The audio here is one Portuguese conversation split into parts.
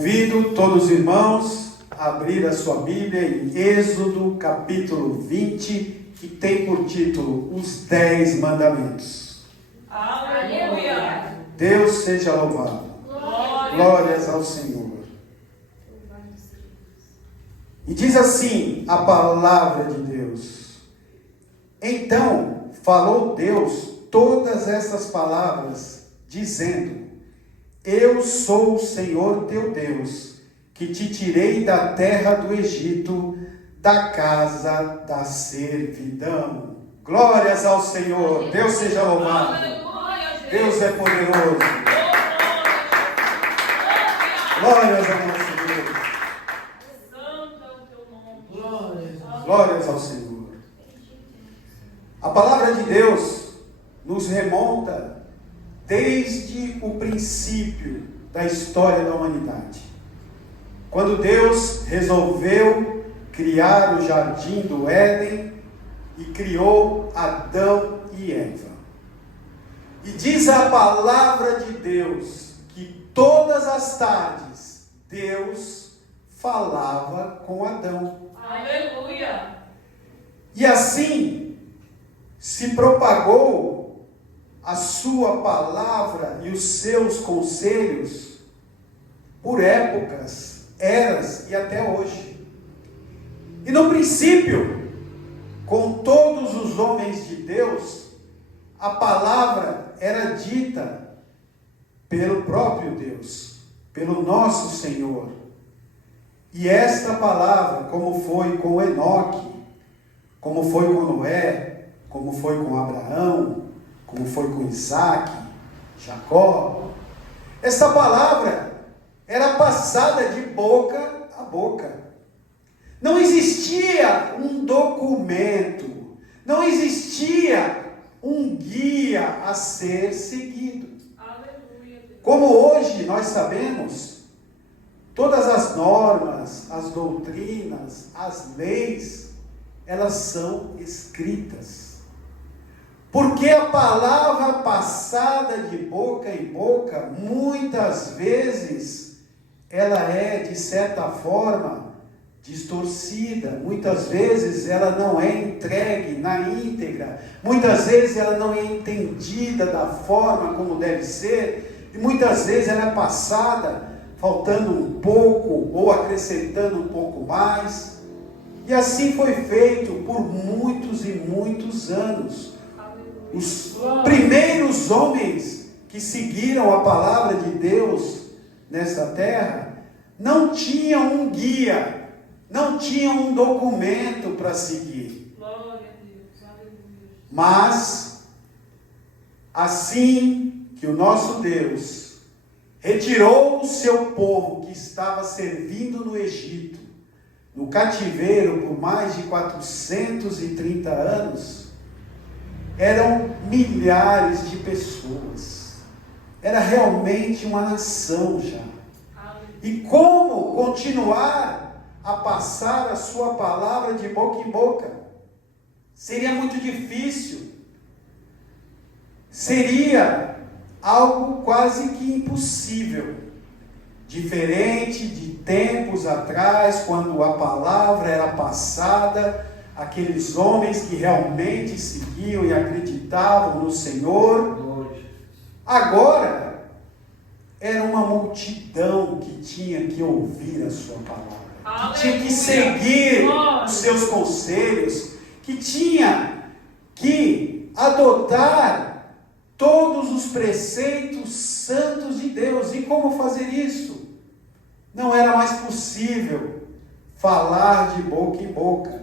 Convido todos os irmãos a abrir a sua Bíblia em Êxodo capítulo 20, que tem por título Os 10 Mandamentos. Aleluia! Deus seja louvado. Glórias ao Senhor. E diz assim a palavra de Deus: Então falou Deus todas essas palavras, dizendo: Eu sou o Senhor teu Deus, que te tirei da terra do Egito, da casa da servidão. Glórias ao Senhor. Deus seja louvado. Deus é poderoso. Glórias ao nosso Deus. Glórias ao Senhor. A palavra de Deus nos remonta desde o princípio da história da humanidade. Quando Deus resolveu criar o jardim do Éden e criou Adão e Eva. E diz a palavra de Deus que todas as tardes Deus falava com Adão. Aleluia! E assim se propagou a sua palavra e os seus conselhos por épocas, eras e até hoje. E no princípio, com todos os homens de Deus, a palavra era dita pelo próprio Deus, pelo nosso Senhor. E esta palavra, como foi com Enoque, como foi com Noé, como foi com Abraão, como foi com Isaac, Jacó, esta palavra era passada de boca a boca. Não existia um documento, não existia um guia a ser seguido. Como hoje nós sabemos, todas as normas, as doutrinas, as leis, elas são escritas. Porque a palavra passada de boca em boca, muitas vezes, ela é, de certa forma, distorcida. Muitas vezes ela não é entregue na íntegra. Muitas vezes ela não é entendida da forma como deve ser. E muitas vezes ela é passada faltando um pouco ou acrescentando um pouco mais. E assim foi feito por muitos e muitos anos. Os primeiros homens que seguiram a palavra de Deus nessa terra não tinham um guia, não tinham um documento para seguir. Mas, assim que o nosso Deus retirou o seu povo que estava servindo no Egito, no cativeiro por mais de 430 anos, eram milhares de pessoas. Era realmente uma nação já. E como continuar a passar a sua palavra de boca em boca? Seria muito difícil. Seria algo quase que impossível. Diferente de tempos atrás, quando a palavra era passada, aqueles homens que realmente seguiam e acreditavam no Senhor. Agora, era uma multidão que tinha que ouvir a sua palavra, que tinha que seguir os seus conselhos, que tinha que adotar todos os preceitos santos de Deus. E como fazer isso? Não era mais possível falar de boca em boca.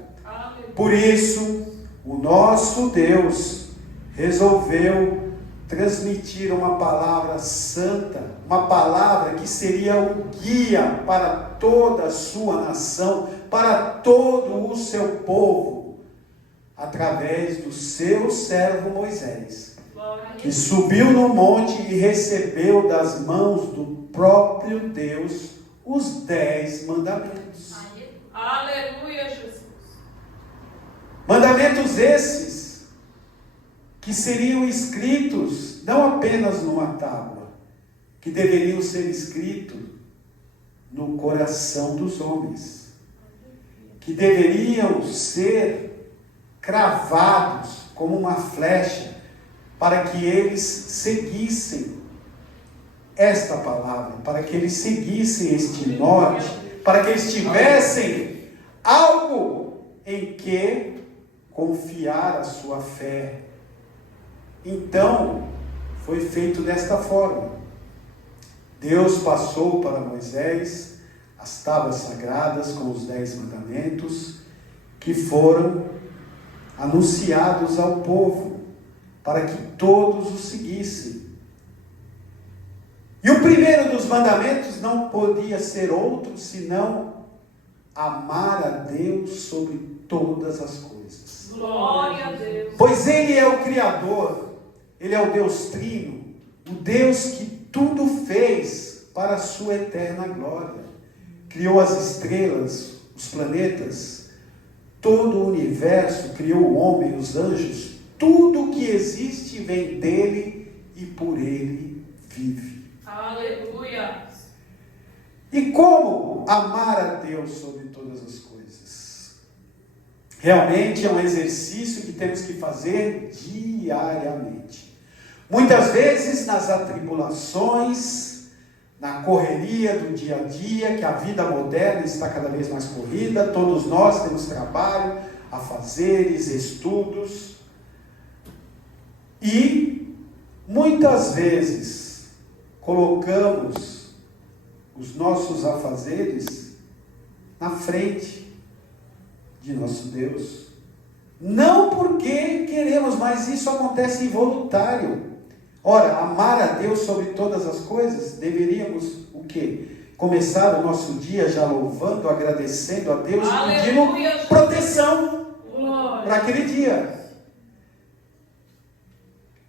Por isso, o nosso Deus resolveu transmitir uma palavra santa, uma palavra que seria o guia para toda a sua nação, para todo o seu povo, através do seu servo Moisés, que subiu no monte e recebeu das mãos do próprio Deus os 10 mandamentos. Aleluia, Jesus. Mandamentos esses que seriam escritos não apenas numa tábua, que deveriam ser escritos no coração dos homens, que deveriam ser cravados como uma flecha, para que eles seguissem esta palavra, para que eles seguissem este norte, para que eles tivessem algo em que confiar a sua fé. Então, foi feito desta forma. Deus passou para Moisés as tábuas sagradas com os 10 mandamentos, que foram anunciados ao povo, para que todos o seguissem. E o primeiro dos mandamentos não podia ser outro, senão amar a Deus sobre todas as coisas. Glória a Deus. Pois Ele é o Criador, Ele é o Deus Trino, o Deus que tudo fez para a sua eterna glória. Criou as estrelas, os planetas, todo o universo, criou o homem, os anjos, tudo que existe vem dele e por ele vive. Aleluia. E como amar a Deus sobre todas as coisas? Realmente é um exercício que temos que fazer diariamente. Muitas vezes nas atribulações, na correria do dia a dia, que a vida moderna está cada vez mais corrida, todos nós temos trabalho, afazeres, estudos, e muitas vezes colocamos os nossos afazeres na frente de nosso Deus. Não porque queremos, mas isso acontece involuntário. Ora, amar a Deus sobre todas as coisas, deveríamos o quê? Começar o nosso dia já louvando, agradecendo a Deus, pedindo proteção para aquele dia.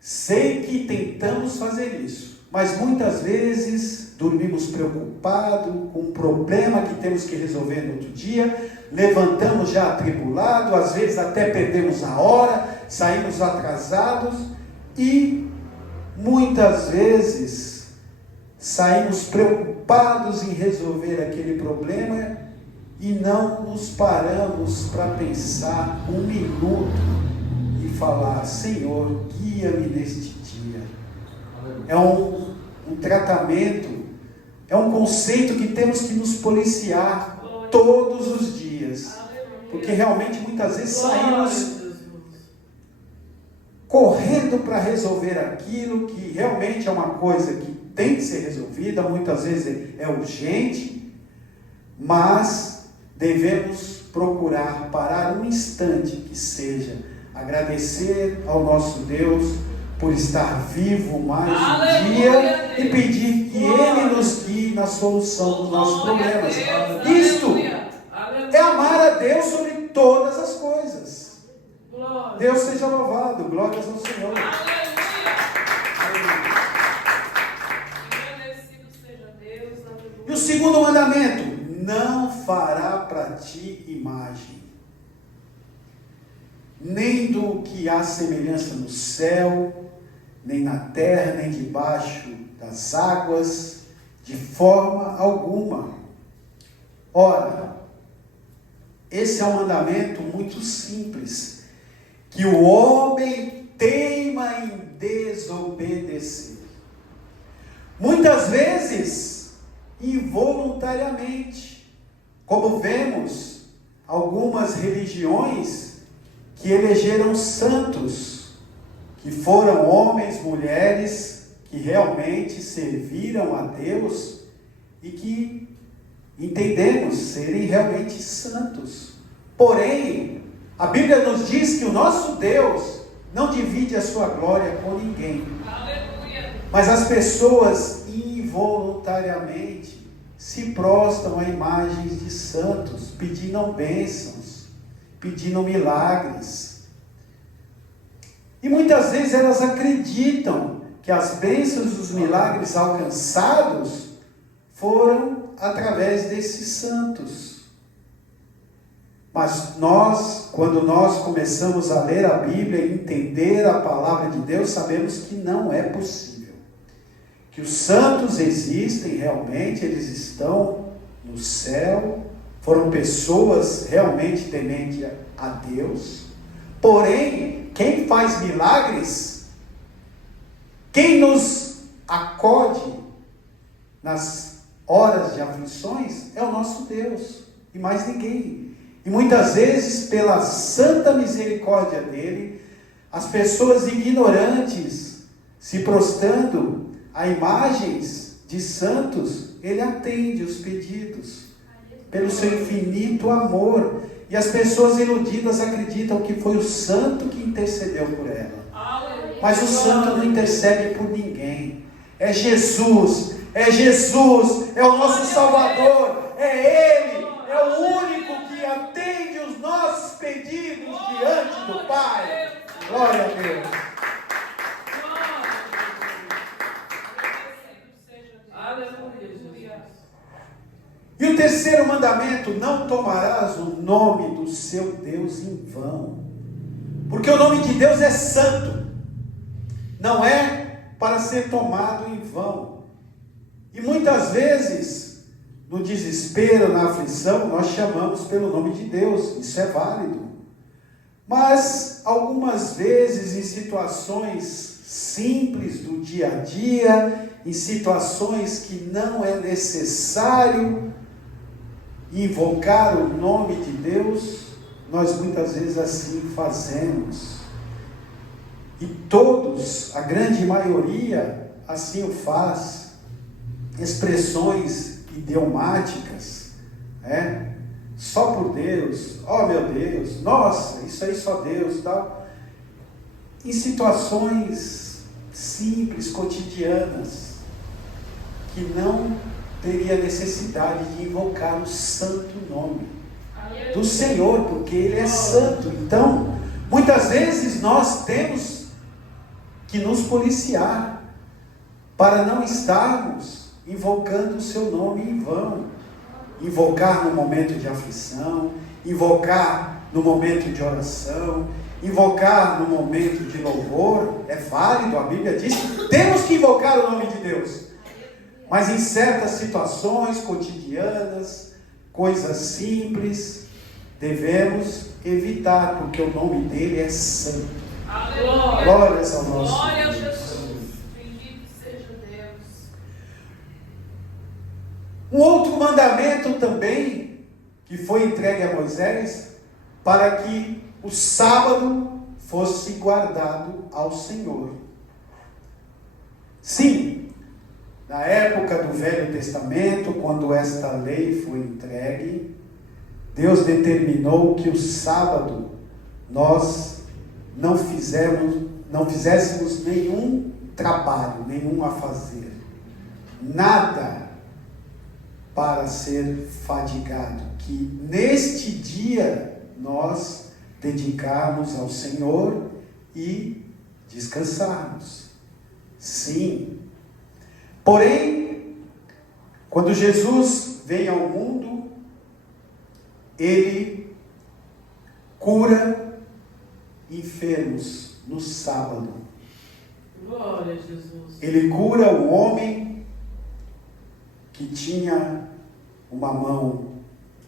Sei que tentamos fazer isso, mas muitas vezes dormimos preocupados com um problema que temos que resolver no outro dia, levantamos já atribulado, às vezes até perdemos a hora, saímos atrasados e muitas vezes saímos preocupados em resolver aquele problema e não nos paramos para pensar um minuto e falar: Senhor, guia-me neste dia. É um tratamento, é um conceito que temos que nos policiar todos os dias, porque realmente muitas vezes saímos correndo para resolver aquilo que realmente é uma coisa que tem que ser resolvida, muitas vezes é urgente, mas devemos procurar parar um instante que seja agradecer ao nosso Deus por estar vivo mais um dia e pedir que Ele nos guie na solução dos nossos problemas. Isto é amar a Deus sobre todas as coisas. Deus seja louvado, glórias ao Senhor. E o segundo mandamento: não fará para ti imagem, nem do que há semelhança no céu, nem na terra, nem debaixo das águas, de forma alguma. Ora, esse é um mandamento muito simples, que o homem teima em desobedecer. Muitas vezes, involuntariamente, como vemos algumas religiões que elegeram santos, que foram homens, mulheres, que realmente serviram a Deus e que entendemos serem realmente santos. Porém, a Bíblia nos diz que o nosso Deus não divide a sua glória com ninguém. Aleluia. Mas as pessoas involuntariamente se prostam a imagens de santos, pedindo bênçãos, pedindo milagres. E muitas vezes elas acreditam que as bênçãos e os milagres alcançados foram através desses santos. Mas quando nós começamos a ler a Bíblia e entender a palavra de Deus, sabemos que não é possível. Que os santos existem realmente, eles estão no céu, foram pessoas realmente tementes a Deus. Porém, quem faz milagres, quem nos acode nas horas de aflições, é o nosso Deus, e mais ninguém. E muitas vezes, pela santa misericórdia dele, as pessoas ignorantes, se prostrando a imagens de santos, ele atende os pedidos, pelo seu infinito amor. E as pessoas iludidas acreditam que foi o santo que intercedeu por ela. Mas o santo não intercede por ninguém. É Jesus, é o nosso Salvador, é Ele, é o único que atende os nossos pedidos diante do Pai. Glória a Deus. E o terceiro mandamento: não tomarás o nome do seu Deus em vão. Porque o nome de Deus é santo, não é para ser tomado em vão. E muitas vezes, no desespero, na aflição, nós chamamos pelo nome de Deus, isso é válido. Mas, algumas vezes, em situações simples do dia a dia, em situações que não é necessário invocar o nome de Deus, nós muitas vezes assim fazemos. E todos, a grande maioria, assim o faz. Expressões idiomáticas, só por Deus, oh meu Deus, nossa, isso aí só Deus, tal. Em situações simples, cotidianas, que não teria necessidade de invocar o santo nome do Senhor, porque Ele é santo. Então, muitas vezes nós temos que nos policiar para não estarmos invocando o seu nome em vão. Invocar no momento de aflição, invocar no momento de oração, invocar no momento de louvor, é válido, a Bíblia diz que temos que invocar o nome de Deus. Mas em certas situações cotidianas, coisas simples, devemos evitar, porque o nome dele é santo. Aleluia. Glórias ao nosso Deus. Glória a Jesus. Bendito seja Deus. Um outro mandamento também, que foi entregue a Moisés, para que o sábado fosse guardado ao Senhor. Sim, na época do Velho Testamento, quando esta lei foi entregue, Deus determinou que o sábado nós não fizéssemos nenhum trabalho, nenhum a fazer, nada para ser fadigado, que neste dia nós dedicarmos ao Senhor e descansarmos. Sim. Porém, quando Jesus vem ao mundo, Ele cura enfermos no sábado. Glória a Jesus. Ele cura o homem que tinha uma mão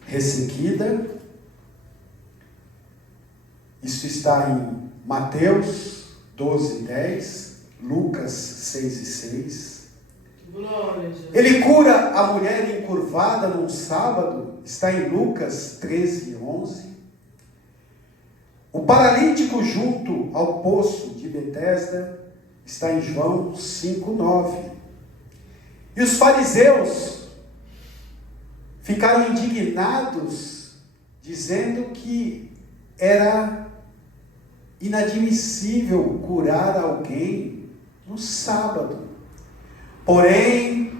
ressequida. Isso está em Mateus 12:10, Lucas 6:6. Glória a Jesus. Ele cura a mulher encurvada num sábado, está em Lucas 13:11. O paralítico junto ao poço de Betesda está em João 5:9. E os fariseus ficaram indignados, dizendo que era inadmissível curar alguém no sábado. Porém,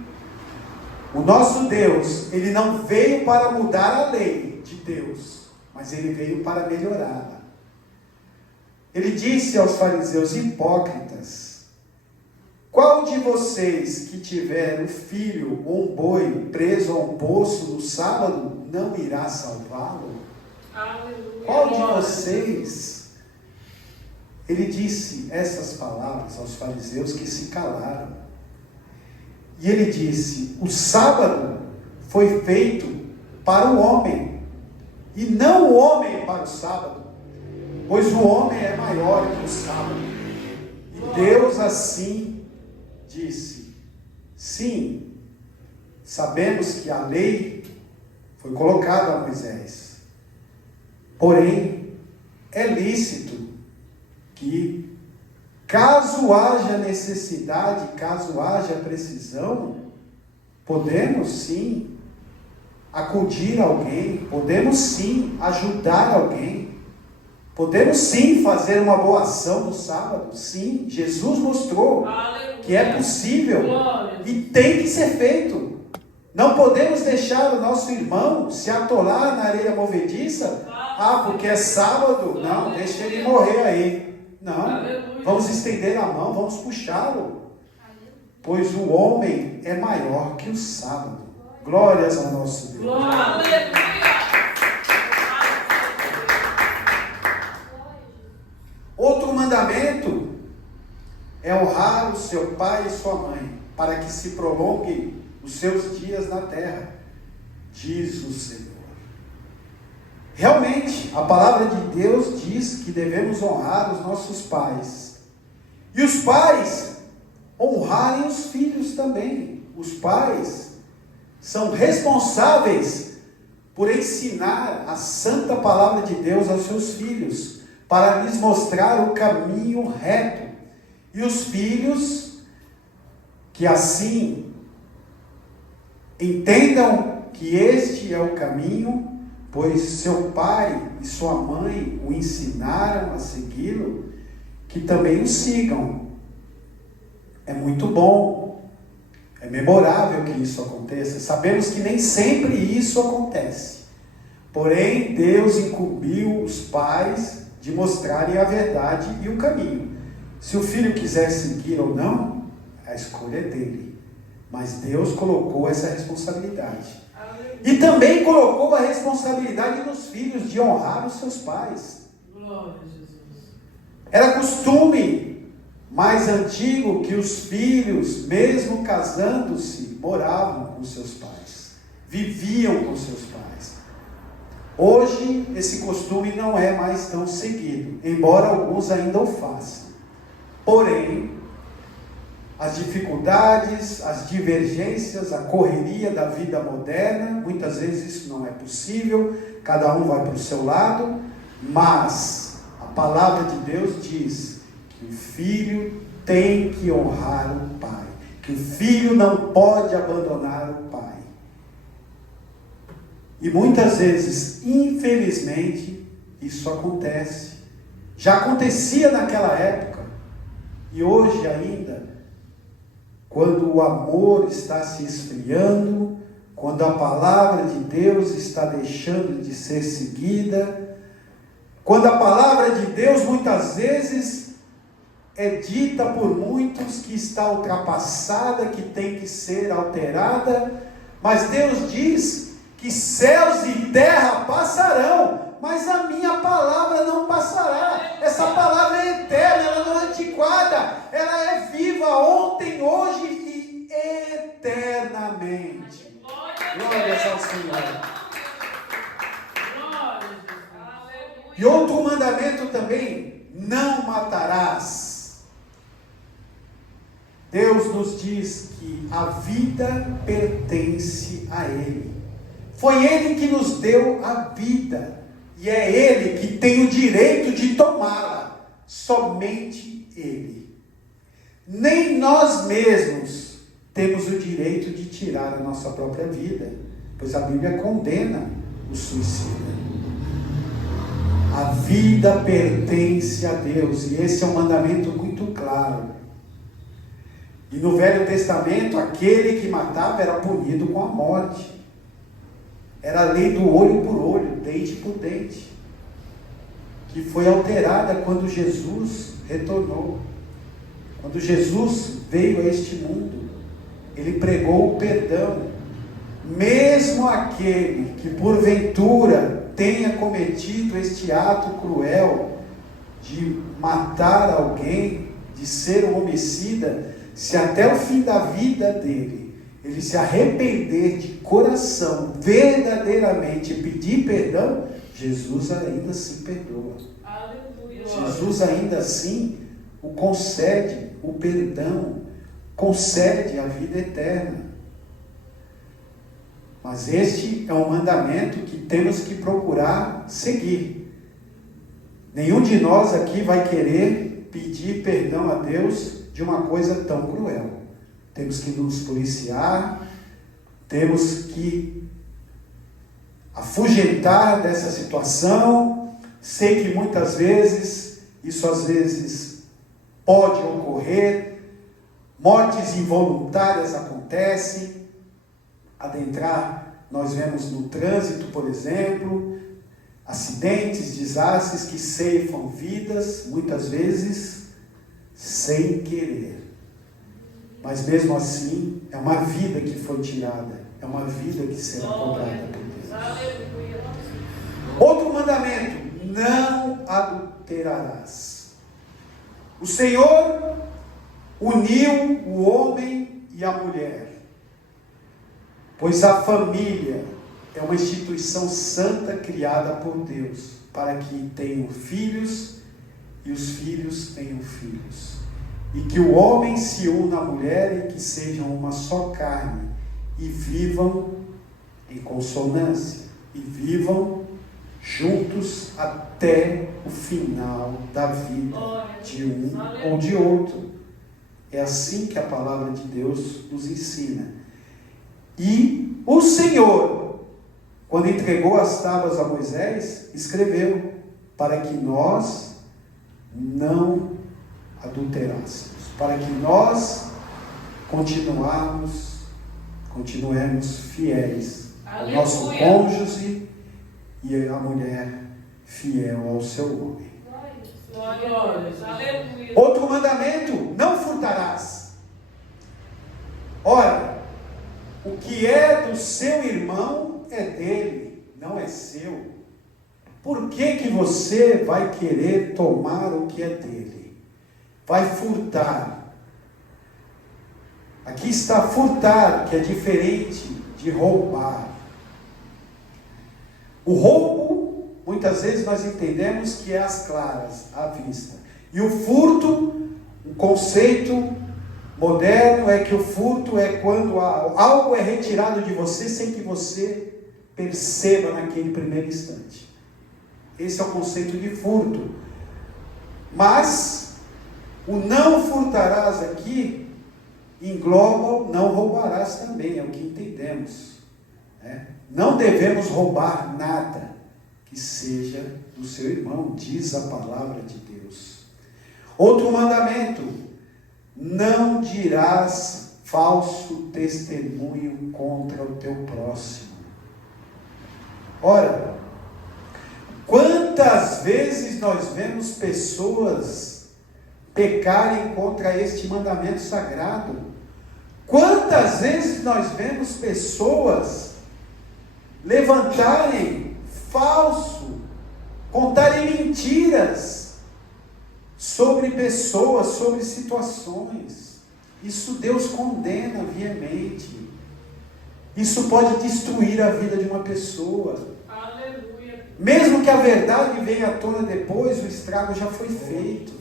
o nosso Deus, Ele não veio para mudar a lei de Deus, mas Ele veio para melhorá-la. Ele disse aos fariseus: hipócritas, qual de vocês que tiver um filho ou um boi preso a um poço no sábado não irá salvá-lo? Aleluia. Qual de vocês? Ele disse essas palavras aos fariseus que se calaram. E ele disse: o sábado foi feito para o homem, e não o homem para o sábado, pois o homem é maior que o sábado. E Deus assim disse. Sim, sabemos que a lei foi colocada a Moisés, porém é lícito que, caso haja necessidade, caso haja precisão, podemos sim acudir alguém, podemos sim ajudar alguém, podemos sim fazer uma boa ação no sábado. Sim, Jesus mostrou que é possível e tem que ser feito. Não podemos deixar o nosso irmão se atolar na areia movediça. Porque é sábado, não, deixa ele morrer aí. Não, vamos estender a mão, vamos puxá-lo, pois o homem é maior que o sábado. Glórias ao nosso Deus. Outro mandamento é honrar o seu pai e sua mãe, para que se prolonguem os seus dias na terra, diz o Senhor. Realmente, a palavra de Deus diz que devemos honrar os nossos pais. E os pais honrarem os filhos também. Os pais são responsáveis por ensinar a santa palavra de Deus aos seus filhos, para lhes mostrar o caminho reto. E os filhos que assim entendam que este é o caminho, pois seu pai e sua mãe o ensinaram a segui-lo, que também o sigam. É muito bom, é memorável que isso aconteça. Sabemos que nem sempre isso acontece, porém Deus incumbiu os pais de mostrarem a verdade e o caminho. Se o filho quiser seguir ou não, a escolha é dele, mas Deus colocou essa responsabilidade. E também colocou a responsabilidade dos filhos de honrar os seus pais. Glória a Jesus. Era costume mais antigo que os filhos, mesmo casando-se, moravam com seus pais, viviam com seus pais. Hoje, esse costume não é mais tão seguido, embora alguns ainda o façam. Porém, as dificuldades, as divergências, a correria da vida moderna, muitas vezes isso não é possível, cada um vai para o seu lado, mas a palavra de Deus diz que o filho tem que honrar o pai, que o filho não pode abandonar o pai. E muitas vezes, infelizmente, isso acontece. Já acontecia naquela época, e hoje ainda, quando o amor está se esfriando, quando a palavra de Deus está deixando de ser seguida, quando a palavra de Deus muitas vezes é dita por muitos que está ultrapassada, que tem que ser alterada, mas Deus diz que céus e terra passarão, mas a minha palavra não passará. Essa palavra é eterna, ela não é antiquada, ela é viva ontem, hoje e eternamente. Glórias ao Senhor. E outro mandamento também: não matarás. Deus nos diz que a vida pertence a Ele. Foi Ele que nos deu a vida, e é Ele que tem o direito de tomá-la, somente Ele. Nem nós mesmos temos o direito de tirar a nossa própria vida, pois a Bíblia condena o suicida. A vida pertence a Deus, e esse é um mandamento muito claro. E no Velho Testamento, aquele que matava era punido com a morte. Era a lei do olho por olho, dente por dente, que foi alterada quando Jesus retornou. Quando Jesus veio a este mundo, Ele pregou o perdão. Mesmo aquele que porventura tenha cometido este ato cruel de matar alguém, de ser um homicida, se até o fim da vida dele ele se arrepender de coração, verdadeiramente pedir perdão, Jesus ainda assim perdoa. Aleluia. Jesus ainda assim o concede o perdão, concede a vida eterna. Mas este é um mandamento que temos que procurar seguir. Nenhum de nós aqui vai querer pedir perdão a Deus de uma coisa tão cruel. Temos que nos policiar, temos que afugentar dessa situação. Sei que muitas vezes, isso às vezes pode ocorrer, mortes involuntárias acontecem. Adentrar, nós vemos no trânsito, por exemplo, acidentes, desastres que ceifam vidas, muitas vezes sem querer. Mas mesmo assim, é uma vida que foi tirada, é uma vida que será cobrada por Deus. Outro mandamento: não adulterarás. O Senhor uniu o homem e a mulher, pois a família é uma instituição santa criada por Deus, para que tenham filhos e os filhos tenham filhos. E que o homem se una à mulher e que sejam uma só carne, e vivam em consonância, e vivam juntos até o final da vida de um ou de outro. É assim que a palavra de Deus nos ensina. E o Senhor, quando entregou as tábuas a Moisés, escreveu para que nós não adulterássemos, para que nós continuemos fiéis ao nosso cônjuge e a mulher fiel ao seu homem. Outro mandamento: não furtarás. Ora, o que é do seu irmão é dele, não é seu. Por que você vai querer tomar o que é dele? Vai furtar. Aqui está furtar, que é diferente de roubar. O roubo, muitas vezes nós entendemos que é às claras, à vista. E o furto, o conceito moderno é que o furto é quando algo é retirado de você sem que você perceba naquele primeiro instante. Esse é o conceito de furto. Mas o não furtarás aqui engloba o não roubarás também, é o que entendemos. Não devemos roubar nada que seja do seu irmão, diz a palavra de Deus. Outro mandamento: não dirás falso testemunho contra o teu próximo. Ora, quantas vezes nós vemos pessoas pecarem contra este mandamento sagrado? Quantas vezes nós vemos pessoas levantarem falso, contarem mentiras sobre pessoas, sobre situações? Isso Deus condena veemente. Isso pode destruir a vida de uma pessoa. Aleluia. Mesmo que a verdade venha à tona depois, o estrago já foi feito.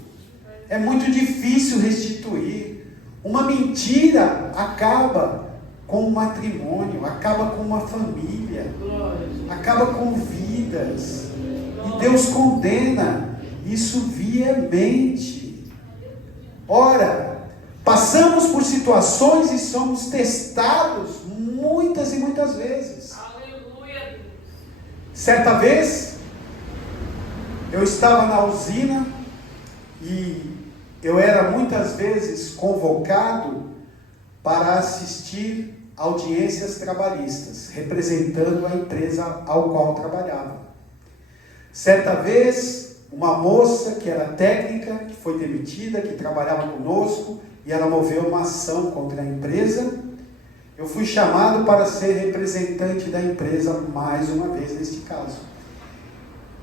É muito difícil restituir. Uma mentira acaba com um matrimônio, acaba com uma família, acaba com vidas. E Deus condena isso veemente. Ora, passamos por situações e somos testados muitas e muitas vezes. Aleluia. Certa vez, eu estava na usina e eu era muitas vezes convocado para assistir audiências trabalhistas, representando a empresa ao qual trabalhava. Certa vez, uma moça que era técnica, que foi demitida, que trabalhava conosco, e ela moveu uma ação contra a empresa. Eu fui chamado para ser representante da empresa mais uma vez neste caso.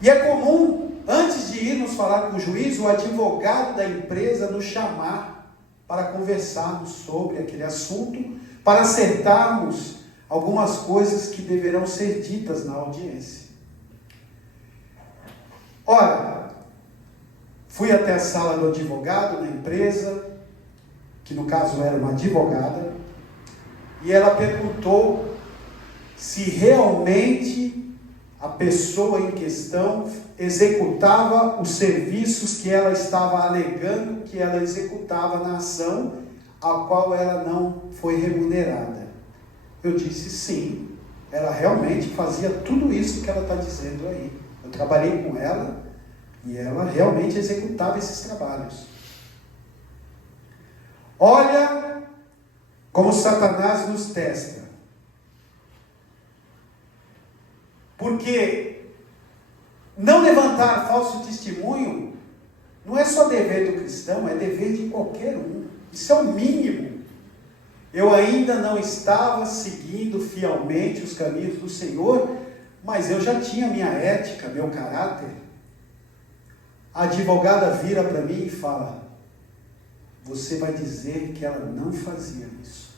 E é comum, antes de irmos falar com o juiz, o advogado da empresa nos chamar para conversarmos sobre aquele assunto, para acertarmos algumas coisas que deverão ser ditas na audiência. Ora, fui até a sala do advogado na empresa, que no caso era uma advogada, e ela perguntou se realmente a pessoa em questão executava os serviços que ela estava alegando que ela executava na ação, a qual ela não foi remunerada. Eu disse sim, ela realmente fazia tudo isso que ela está dizendo aí. Eu trabalhei com ela e ela realmente executava esses trabalhos. Olha como Satanás nos testa. Porque não levantar falso testemunho não é só dever do cristão, é dever de qualquer um. Isso é o mínimo. Eu ainda não estava seguindo fielmente os caminhos do Senhor, mas eu já tinha minha ética, meu caráter. A advogada vira para mim e fala: você vai dizer que ela não fazia isso.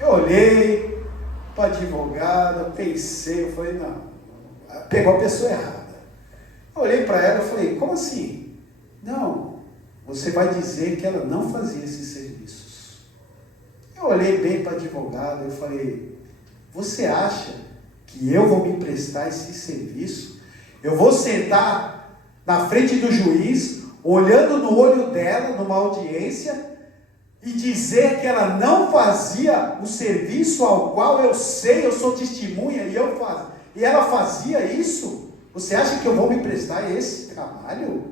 Eu olhei para a advogada, pensei, eu falei, não, pegou a pessoa errada. Eu olhei para ela e falei, como assim? Não, você vai dizer que ela não fazia esses serviços. Eu olhei bem para a advogada e falei, você acha que eu vou me prestar esse serviço? Eu vou sentar na frente do juiz, olhando no olho dela, numa audiência, e dizer que ela não fazia o serviço ao qual eu sei, eu sou testemunha, e ela fazia isso? Você acha que eu vou me prestar esse trabalho?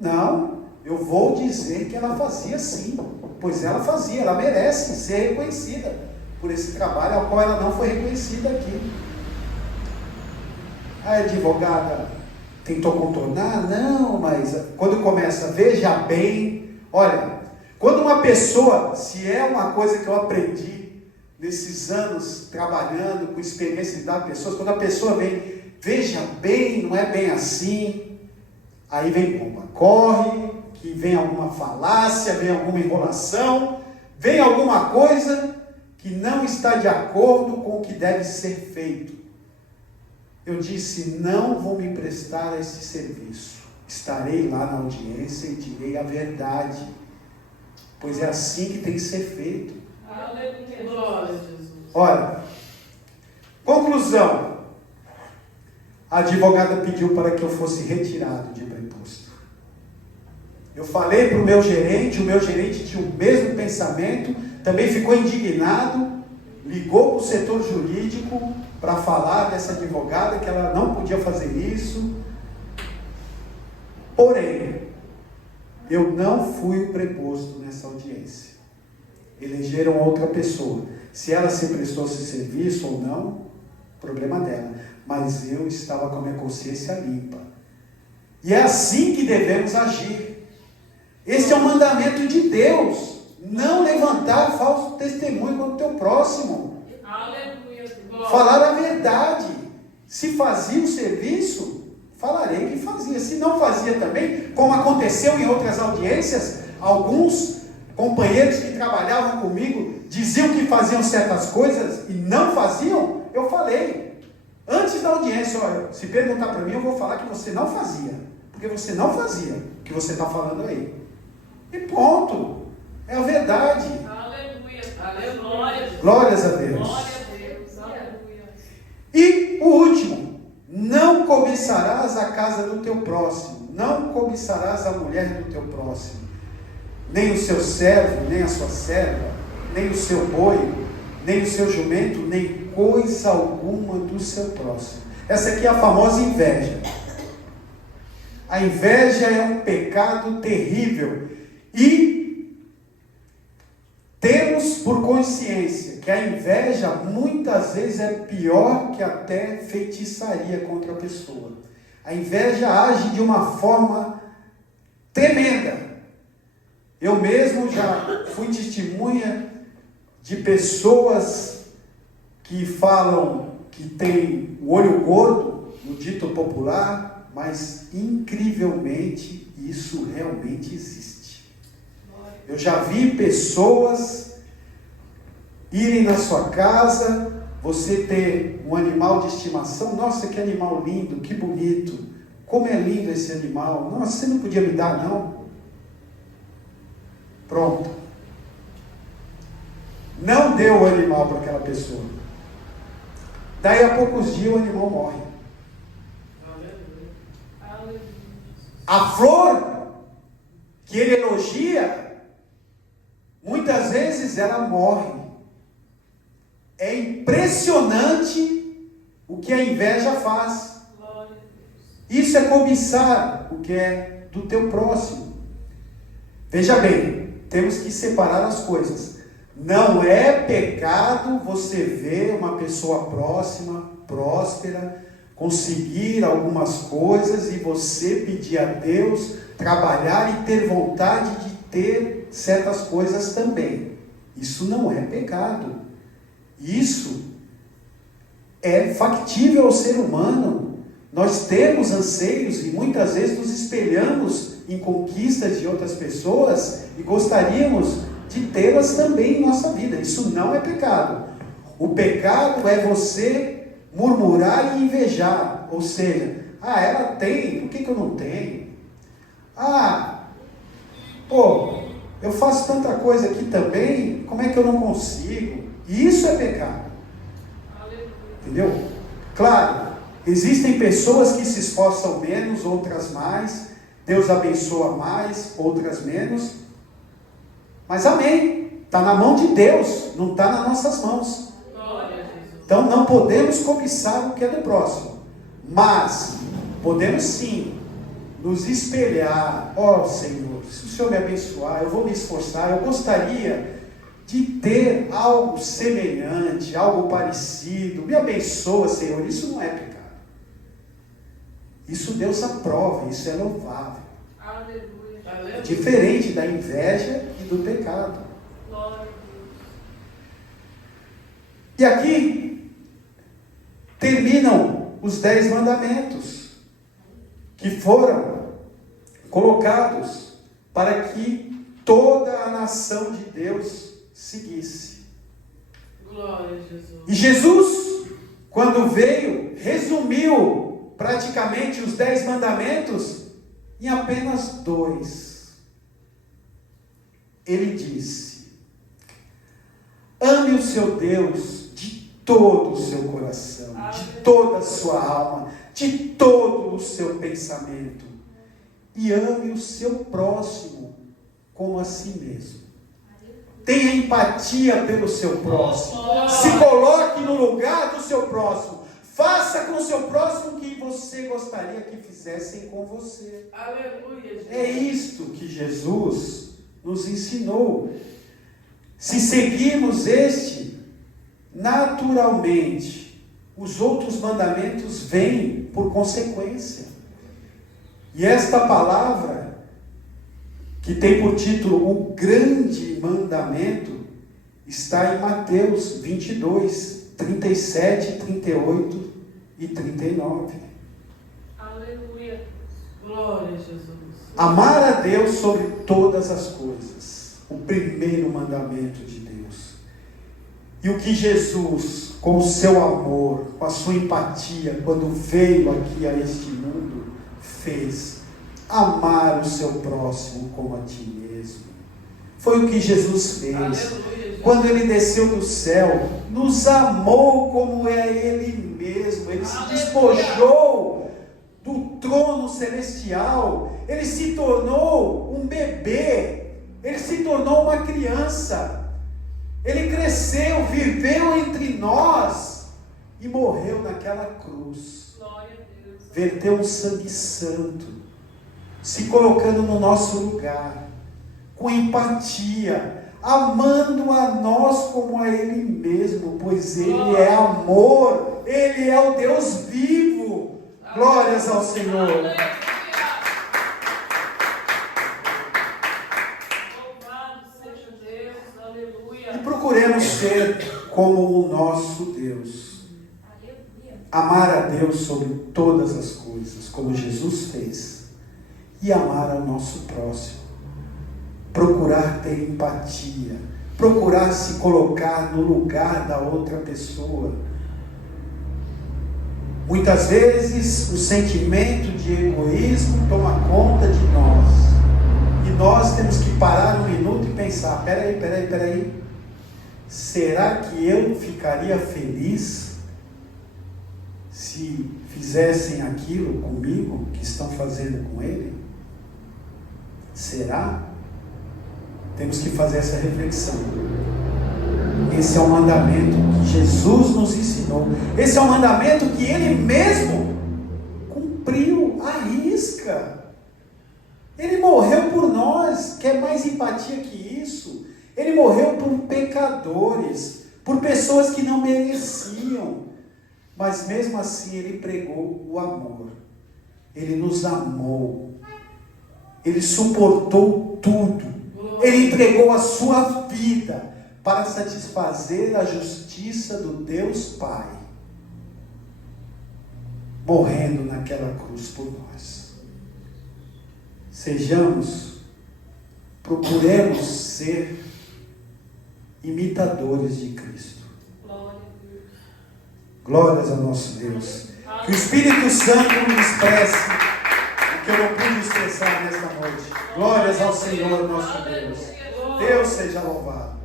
Não, eu vou dizer que ela fazia sim, pois ela fazia, ela merece ser reconhecida por esse trabalho ao qual ela não foi reconhecida aqui. A advogada tentou contornar, não, mas quando começa, veja bem, olha, quando uma pessoa, se é uma coisa que eu aprendi nesses anos trabalhando com experiência de dar pessoas, quando a pessoa vem, veja bem, não é bem assim, aí vem pomba, corre, que vem alguma falácia, vem alguma enrolação, vem alguma coisa que não está de acordo com o que deve ser feito. Eu disse, não vou me prestar a esse serviço, estarei lá na audiência e direi a verdade, pois é assim que tem que ser feito. Aleluia. Glória a Jesus. Olha, conclusão. A advogada pediu para que eu fosse retirado de preposto. Eu falei para o meu gerente tinha o mesmo pensamento, também ficou indignado, ligou para o setor jurídico para falar dessa advogada que ela não podia fazer isso. Porém, eu não fui o preposto nessa audiência. Elegeram outra pessoa. Se ela se prestou esse serviço ou não, problema dela. Mas eu estava com a minha consciência limpa. E é assim que devemos agir. Esse é o mandamento de Deus. Não levantar falso testemunho contra o teu próximo. Aleluia. Falar a verdade. Se fazia o serviço, falarei que fazia. Se não fazia também, como aconteceu em outras audiências, alguns companheiros que trabalhavam comigo diziam que faziam certas coisas e não faziam, eu falei. Antes da audiência, olha, se perguntar para mim, eu vou falar que você não fazia. Porque você não fazia o que você está falando aí. E ponto. É a verdade. Aleluia. Aleluia. Glórias a Deus. Glória a Deus. Aleluia. E o último, não cobiçarás a casa do teu próximo, não cobiçarás a mulher do teu próximo, nem o seu servo, nem a sua serva, nem o seu boi, nem o seu jumento, nem coisa alguma do seu próximo. Essa aqui é a famosa inveja. A inveja é um pecado terrível e temos por consciência que a inveja muitas vezes é pior que até feitiçaria contra a pessoa. A inveja age de uma forma tremenda. Eu mesmo já fui testemunha de pessoas que falam que tem o olho gordo, no dito popular, mas incrivelmente Isso realmente existe. Eu já vi pessoas irem na sua casa, você ter um animal de estimação. Nossa, que animal lindo, que bonito. Como é lindo esse animal. Nossa, você não podia me dar, não? Pronto. Não deu o animal para aquela pessoa. Daí a poucos dias o animal morre. A flor que ele elogia, muitas vezes ela morre. É impressionante o que a inveja faz. Isso é cobiçar o que é do teu próximo. Veja bem, temos que separar as coisas. Não é pecado você ver uma pessoa próxima, próspera, conseguir algumas coisas e você pedir a Deus, trabalhar e ter vontade de ter certas coisas também. Isso não é pecado. Isso é factível ao ser humano. Nós temos anseios e muitas vezes nos espelhamos em conquistas de outras pessoas e gostaríamos de tê-las também em nossa vida. Isso não é pecado. O pecado é você murmurar e invejar, ou seja, ela tem, por que eu não tenho? Eu faço tanta coisa aqui também, como é que eu não consigo? Isso é pecado. Entendeu? Claro, existem pessoas que se esforçam menos, outras mais, Deus abençoa mais, outras menos, mas amém, está na mão de Deus, não está nas nossas mãos. Então não podemos cobiçar o que é do próximo, mas podemos sim nos espelhar. Senhor, se o Senhor me abençoar, eu vou me esforçar, eu gostaria de ter algo semelhante, algo parecido, me abençoa, Senhor. Isso não é pecado, isso Deus aprova, isso é louvável. Aleluia. Diferente da inveja e do pecado. E aqui terminam os 10 mandamentos que foram colocados para que toda a nação de Deus seguisse. Glória a Jesus. E Jesus, quando veio, resumiu praticamente os 10 mandamentos em apenas 2. Ele disse: ame o seu Deus de todo o seu coração, de toda a sua alma, de todo o seu pensamento, e ame o seu próximo como a si mesmo. Tenha empatia pelo seu próximo, se coloque no lugar do seu próximo, faça com o seu próximo o que você gostaria que fizessem com você. Aleluia. É isto que Jesus nos ensinou. Se seguirmos este, naturalmente, os outros mandamentos vêm por consequência. E esta palavra, que tem por título o grande mandamento, está em Mateus 22, 37, 38 e 39. Aleluia. Glória a Jesus. Amar a Deus sobre todas as coisas. O primeiro mandamento de Deus. E o que Jesus, com o seu amor, com a sua empatia, quando veio aqui a este mundo, fez. Amar o seu próximo como a ti mesmo. Foi o que Jesus fez. Aleluia. Quando ele desceu do céu, nos amou como é ele mesmo. Ele se despojou do trono celestial. Ele se tornou um bebê. Ele se tornou uma criança. Ele cresceu, viveu entre nós e morreu naquela cruz. Glória a Deus. Verteu um sangue santo, se colocando no nosso lugar, com empatia, amando a nós como a Ele mesmo, pois Ele é amor, Ele é o Deus vivo. Glórias ao Senhor. E procuremos ser como o nosso Deus. Amar a Deus sobre todas as coisas, como Jesus fez. e amar ao nosso próximo. Procurar ter empatia, procurar se colocar no lugar da outra pessoa. Muitas vezes o sentimento de egoísmo toma conta de nós. E nós temos que parar um minuto e pensar, peraí. Será que eu ficaria feliz se fizessem aquilo comigo que estão fazendo com ele? Será? Temos que fazer essa reflexão. Esse é o mandamento que Jesus nos ensinou. Esse é o mandamento que Ele mesmo cumpriu à risca. Ele morreu por nós. Quer mais empatia que isso? Ele morreu por pecadores, por pessoas que não mereciam. Mas mesmo assim Ele pregou o amor. Ele nos amou. Ele suportou tudo. Ele entregou a sua vida para satisfazer a justiça do Deus Pai, morrendo naquela cruz por nós. Procuremos ser imitadores de Cristo. Glórias ao nosso Deus. Que o Espírito Santo nos expresse o que eu não pude expressar nesta noite. Glórias ao Senhor nosso Deus. Deus seja louvado.